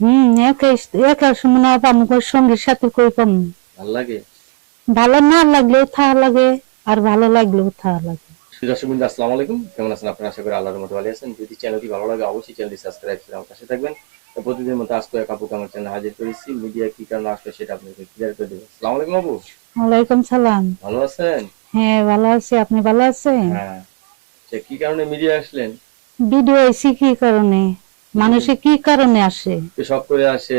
হুম একা একা সময় না পামু সঙ্গীর সাথে কই পামু? ভালো লাগে? ভালো না লাগলেও লাগে আর ভালো লাগলেও থা লাগে। বিন্দু আসসালামু আলাইকুম। কেমন আছেন আপনারা? আশা করি আল্লাহর মতো ভালো আছেন। যদি চ্যানেলটি ভালো লাগে অবশ্যই চ্যানেলটি সাবস্ক্রাইব করে আমার পাশে থাকবেন। প্রতিদিনের মতো আজকে এক আপুকে আমার চ্যানেলে হাজির করেছি। মিডিয়া কি কারণে আসলে সেটা আপনাকে ক্লিয়ার করে দেবো। আসসালামু আলাইকুম আপু। ওয়ালাইকুম সালাম। ভালো আছেন? হ্যাঁ ভালো আছি। আপনি ভালো আছেন? হ্যাঁ। কি কারণে মিডিয়া আসলেন? ভিডিও আইসি কি কারণে? মানুষে কি কারণে আসে? শখ করে আসে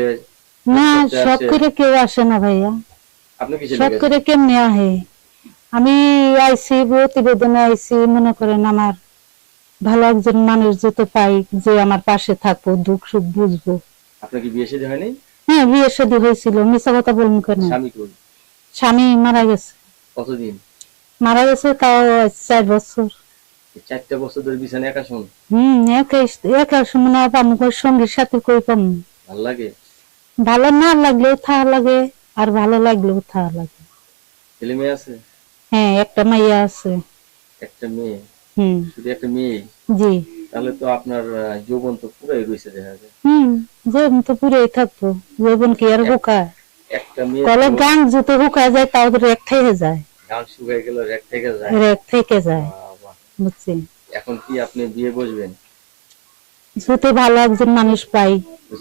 না শখ করে কেউ আসে না ভাইয়া। শখ করে কেমনে আহে? আমি আইসি প্রতিবেদনে আইসি মনে করেন আমার ভালো একজন মানুষ যত পাই যে আমার পাশে থাকব দুঃখ সুখ বুঝব। আপনার কি বিয়ে শাদী হয়নি? হ্যাঁ বিয়ে শাদী হয়েছিল মিশা কথা বলব কেন? স্বামী স্বামী মারা গেছে। কতদিন? মারা গেছে তাও চার বছর। চারটা বছর ধরে বিছানে একা শুন। হম একা একা সময় না পামু কই সঙ্গীর সাথে কই পামু? ভালো লাগে? ভালো না লাগলেও থা লাগে আর ভালো লাগলেও থা লাগে। ছেলে মেয়ে আছে? হ্যাঁ একটা মাইয়া আছে। একটা মেয়ে? হুম। শুধু একটা মেয়ে? জি। তাহলে তো আপনার যৌবন তো পুরাই রয়েছে দেখা যায়। হুম জীবন তো পুরেই থাকব। জীবন কি আর হুকায় একটা মেয়ে কলে গান যত হুকায় যায় তাও রেক থেকে যায়। গান শুকায় গেল রেক থেকে যায়। রেক থেকে যায়। বাবা। বুঝছি। এখন কি আপনি বিয়ে বসবেন? ভালো একজন মানুষ পাই।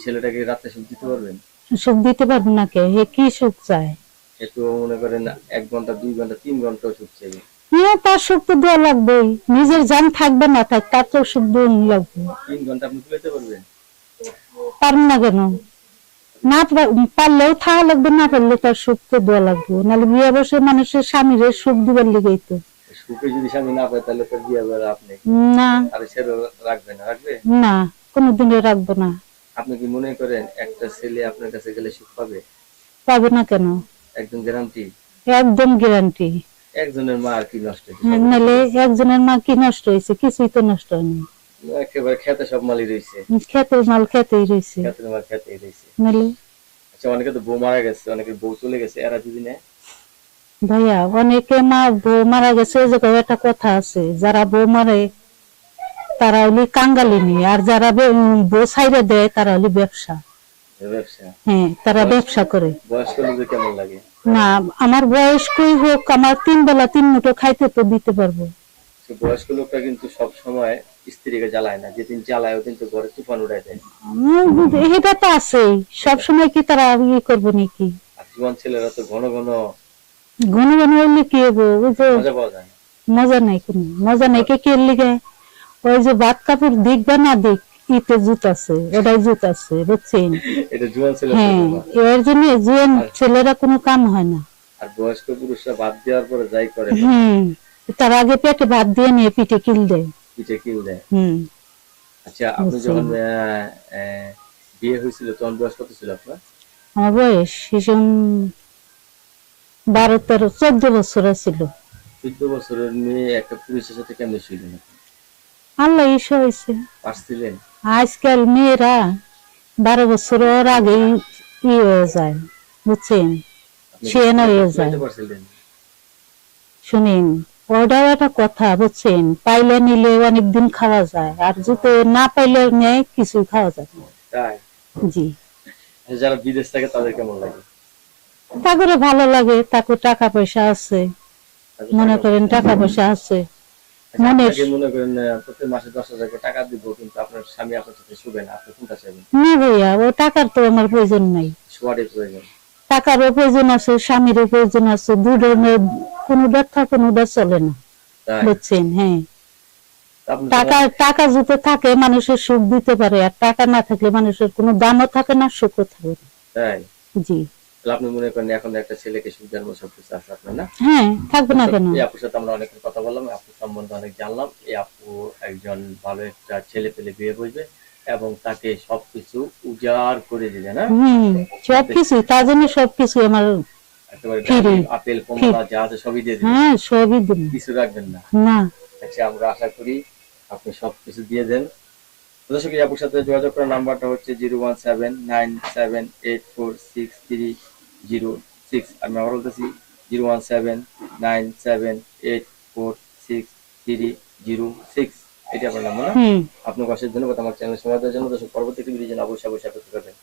ছেলেটাকে রাত্রে সুখ দিতে পারবেন? সুখ দিতে পারব না কে? হে কি সুখ চায়? একটু মনে করেন এক ঘণ্টা দুই ঘণ্টা তিন ঘন্টাও সুখ চাই হ্যাঁ তার সুখ তো দেওয়া লাগবেই নিজের জান থাকবে না থাক তার তো সুখ দেওয়া লাগবে। তিন ঘণ্টা আপনি পারবেন? পারব না কেন? না পারলেও থাকা লাগবে না পারলে তার সুখ তো দেওয়া লাগবে। নাহলে বিয়ে বসে মানুষের স্বামীর সুখ দিবার লেগেই তো। যদি স্বামী না পায় তাহলে তো বিয়ে করে আপনি না। আর ছেলে রাখবে না রাখবে? না রাখব না। আপনি কি মনে করেন একটা ছেলে আপনার কাছে গেলে সুখ পাবে? পাবে না কেন? একদম গ্যারান্টি একদম গ্যারান্টি একজনের মা আর কি নষ্ট হয়েছে? একজনের মা কি নষ্ট হয়েছে? কিছুই তো নষ্ট হয়নি। একেবারে খেতে সব মালই রয়েছে। খেতে মাল খেতেই রয়েছে। খেতের মাল খেতেই রয়েছে। নাহলে? আচ্ছা অনেকে তো বউ মারা গেছে অনেকের বউ চলে গেছে এরা যদি নেয়? ভাইয়া অনেকে মা বউ মারা গেছে জায়গায় একটা কথা আছে যারা বউ মারে তারা হলি কাঙ্গালিনী আর যারা বউ সাইরে দেয় তারা হলি ব্যবসা। হ্যাঁ তারা ব্যবসা করে। না আমার বয়স কই হোক আমার তিন বেলা তিন মুঠো খাইতে তো দিতে পারব। বয়স্ক লোকটা কিন্তু সব সময় স্ত্রীকে জ্বালায় না যেদিন জ্বালায় ও কিন্তু ঘরে তুফান দেয়। এটা তো আছেই সবসময় কি তারা ইয়ে করব নাকি? জোয়ান ছেলেরা তো ঘন ঘন ঘন হইলে কি হব ওই যে মজা নাই কোনো। মজা নাই। কে কে লিগে? ওই যে ভাত কাপড় দিক বা না দিক ইতে জুত আছে ওটাই জুত আছে বুঝছেন? হ্যাঁ এর জন্য জুয়েন ছেলেরা কোনো কাম হয় না। আর বয়স্ক পুরুষরা দেওয়ার পরে যাই করে হুম তার আগে পেটে ভাত দিয়ে নিয়ে পিঠে কিল দেয়। পিঠে কিল দেয়। হুম। আচ্ছা আপনি যখন বিয়ে হয়েছিল তখন বয়স কত ছিল আপনার? আমার বয়স ভীষণ বারো তেরো চোদ্দ বছর ছিল। চোদ্দ বছরের মেয়ে একটা পুরুষের সাথে কেমন ছিলেন আল্লাহ ইসে হয়েছে। পারছিলেন? আজকাল মেয়েরা বারো বছরের আগেই ই হয়ে যায় বুঝছেন? আপনি সেন হয়ে যায়। শুনেন ওটাও একটা কথা বুঝছেন? পাইলে নিলে অনেকদিন খাওয়া যায় আর যদি না পাইলে নেয় কিছু খাওয়া যায় না। জি। যারা বিদেশ থাকে তাদের কেমন লাগে? তারপরে ভালো লাগে তাকে টাকা পয়সা আছে। মনে করেন টাকা পয়সা আছে। আচ্ছা, মনে করেন আহ, মাসে দশ হাজার টাকা দিব কিন্তু আপনার স্বামী আপনার সাথে শুবে না। আপনি কোনটা চাইবেন? না ভাইয়া ও টাকার তো আমার প্রয়োজন নাই। শোয়ারের প্রয়োজন। টাকারও প্রয়োজন আছে স্বামীরও প্রয়োজন আছে দুজনের কোনোটা থাকে কোনোটা চলে না। বুঝছেন? হ্যাঁ। টাকা টাকা যদি থাকে মানুষের সুখ দিতে পারে। আর টাকা না থাকলে মানুষের কোনো দামও থাকে না সুখও থাকে না। জি। তাহলে আপনি মনে করেন এখন একটা ছেলেকে জন্ম সবকিছু আছে আপনার না? হ্যাঁ থাকবে না কেন? এই আপুর সাথে আমরা অনেক কথা বললাম আপু সম্বন্ধে অনেক জানলাম এই আপু একজন ভালো একটা ছেলে পেলে বিয়ে বসবে এবং তাকে সবকিছু উজাড় করে দিবে না? সবকিছু তার জন্য সবকিছু আমার আপেল কমলা যা আছে সবই দিয়ে দিবেন হ্যাঁ সবই দিন কিছু রাখবেন না। না। আচ্ছা আমরা আশা করি আপনি সবকিছু দিয়ে দেন। দর্শক এই আপুর সাথে যোগাযোগ করার নাম্বারটা হচ্ছে zero one seven nine seven eight four six three zero six. আমি আবার বলতেছি zero one seven nine seven eight four six three zero six. এটি আপনার নাম্বার আপনার কষ্টের জন্য আমার চ্যানেল সময় দেওয়ার জন্য দর্শক পরবর্তী ভিডিও জন্য অবশ্যই অবশ্যই করতে পারবেন